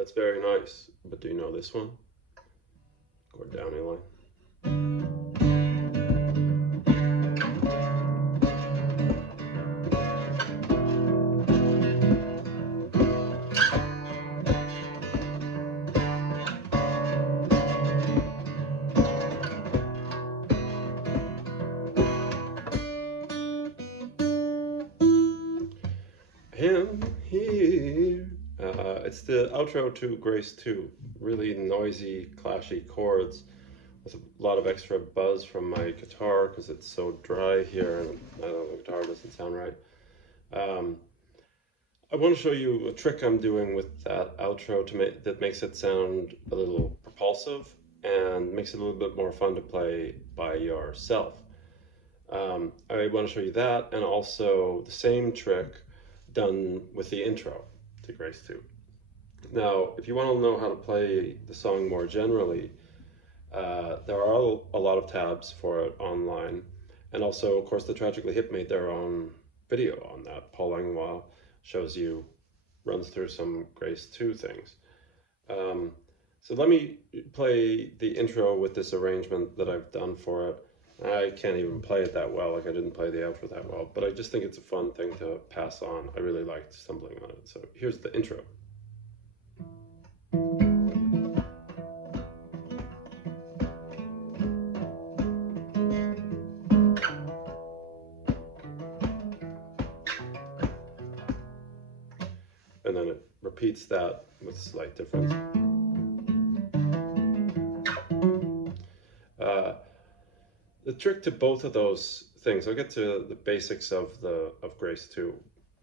That's very nice, but do you know this one? Chord down A line. Him here. It's the outro to Grace 2. Really noisy, clashy chords with a lot of extra buzz from my guitar because it's so dry here and I don't know, the guitar doesn't sound right. I want to show you a trick I'm doing with that outro that makes it sound a little propulsive and makes it a little bit more fun to play by yourself. I want to show you that, and also the same trick done with the intro to Grace 2. Now, if you want to know how to play the song more generally, there are a lot of tabs for it online. And also, of course, the Tragically Hip made their own video on that. Paul Langlois runs through some Grace 2 things. So let me play the intro with this arrangement that I've done for it. I can't even play it that well, like I didn't play the outro that well, but I just think it's a fun thing to pass on. I really liked stumbling on it. So here's the intro. And then it repeats that with a slight difference. The trick to both of those things, I'll get to the basics of Grace 2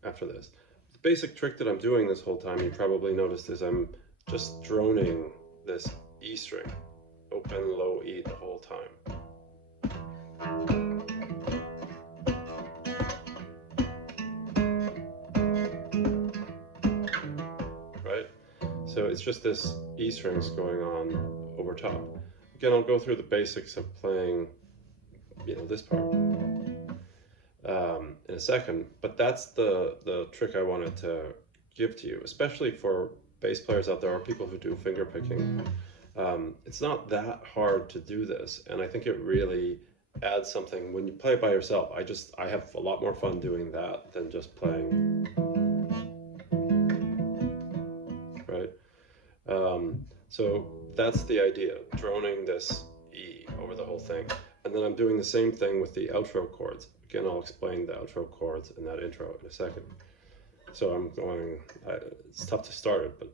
after this. The basic trick that I'm doing this whole time, you probably noticed, is I'm just droning this E string, open, low E the whole time. Right? So it's just this E strings going on over top. Again, I'll go through the basics of playing, this part in a second, but that's the trick I wanted to give to you, especially for bass players out there or people who do finger picking. It's not that hard to do this, and I think it really adds something when you play it by yourself. I have a lot more fun doing that than just playing, right? So that's the idea, droning this E over the whole thing. And then I'm doing the same thing with the outro chords. Again, I'll explain the outro chords in that intro in a second. So I'm going, it's tough to start it, but.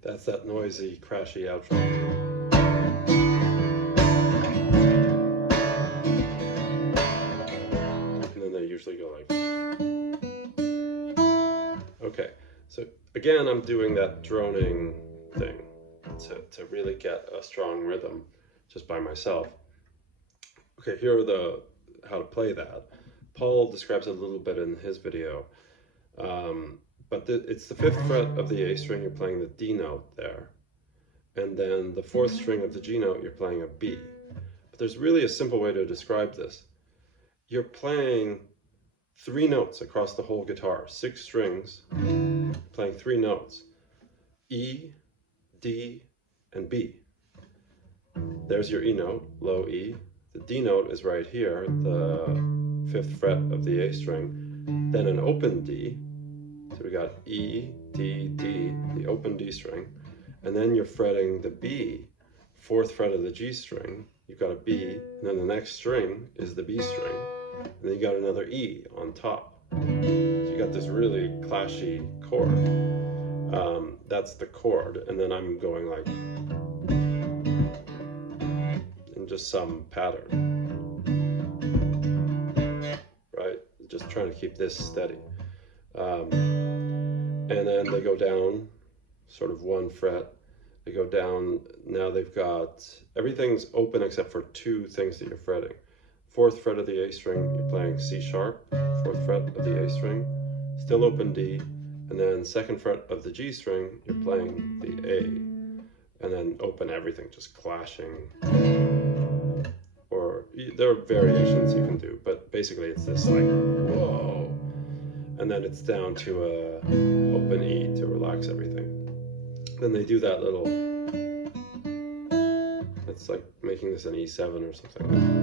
That's that noisy, crashy outro. And then they usually go like. Okay, so again, I'm doing that droning thing to really get a strong rhythm just by myself. Okay, here are how to play that. Paul describes it a little bit in his video. But it's the 5th fret of the A string, you're playing the D note there. And then the 4th string of the G note, you're playing a B. But there's really a simple way to describe this. You're playing 3 notes across the whole guitar, 6 strings, playing 3 notes. E, D, and B. There's your E note, low E. The D note is right here, the 5th fret of the A string. Then an open D. So we got E, D, D, the open D string, and then you're fretting the B, 4th fret of the G string, you've got a B, and then the next string is the B string, and then you got another E on top. So you got this really clashy chord. That's the chord, and then I'm going like, in just some pattern, right? Just trying to keep this steady. And then they go down sort of 1 fret, they go down, now they've got, everything's open except for 2 things that you're fretting. 4th fret of the A string, you're playing C sharp, 4th fret of the A string, still open D, and then 2nd fret of the G string, you're playing the A, and then open everything, just clashing. Or there are variations you can do, but basically it's this like, whoa, and then it's down to a open E to relax everything. Then they do that little, it's like making this an E7 or something,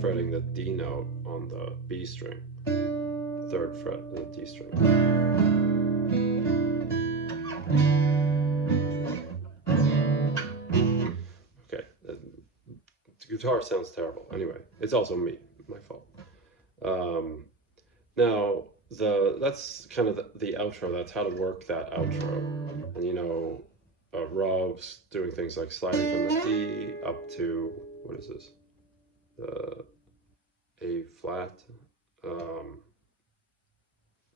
fretting the D note on the B string, 3rd fret of the D string. Okay, the guitar sounds terrible. Anyway, it's also me, my fault. Now, that's kind of the outro. That's how to work that outro. And you know, Rob's doing things like sliding from the D up to, what is this? A flat,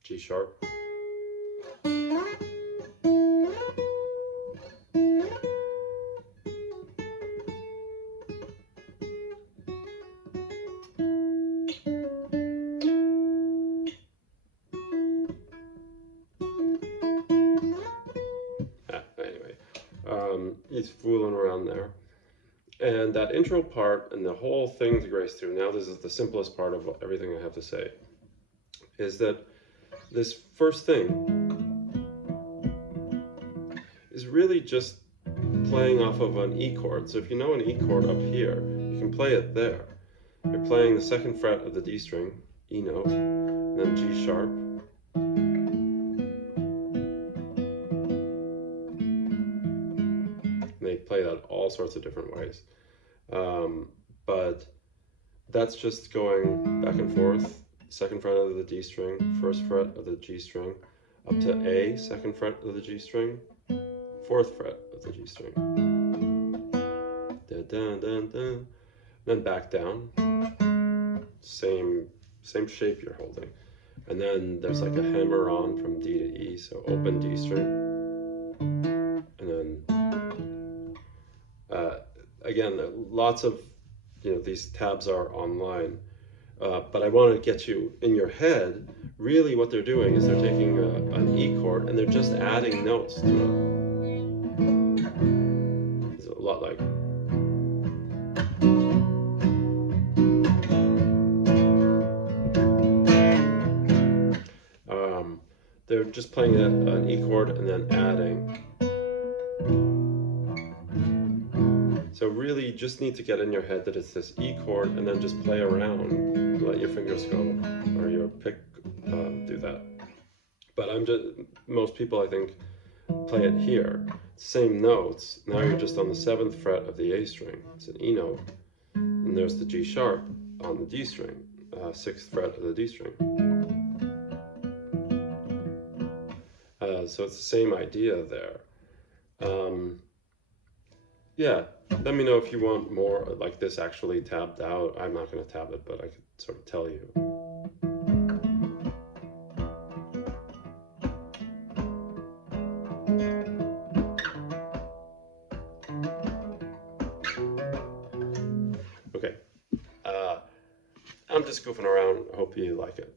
G sharp. Anyway, he's fooling around there. And that intro part and the whole thing to Grace 2, now this is the simplest part of everything I have to say, is that this first thing is really just playing off of an E chord. So if you know an E chord up here, you can play it there. You're playing the 2nd fret of the D string, E note, and then G sharp. And they play that all sorts of different ways. But that's just going back and forth, 2nd fret of the D string, 1st fret of the G string, up to A, 2nd fret of the G string, 4th fret of the G string. Dun, dun, dun, dun. Then back down, same shape you're holding. And then there's like a hammer on from D to E, so open D string. And then, again, lots of, these tabs are online. But I want to get you in your head, really what they're doing is they're taking an E chord and they're just adding notes to it. It's a lot like... they're just playing an E chord and then adding. So really you just need to get in your head that it's this E chord and then just play around, let your fingers go, or your pick do that. But most people I think play it here. Same notes, now you're just on the 7th fret of the A string, it's an E note, and there's the G sharp on the D string, 6th fret of the D string. So it's the same idea there. Yeah, let me know if you want more like this actually tabbed out. I'm not going to tab it, but I could sort of tell you. Okay, I'm just goofing around. I hope you like it.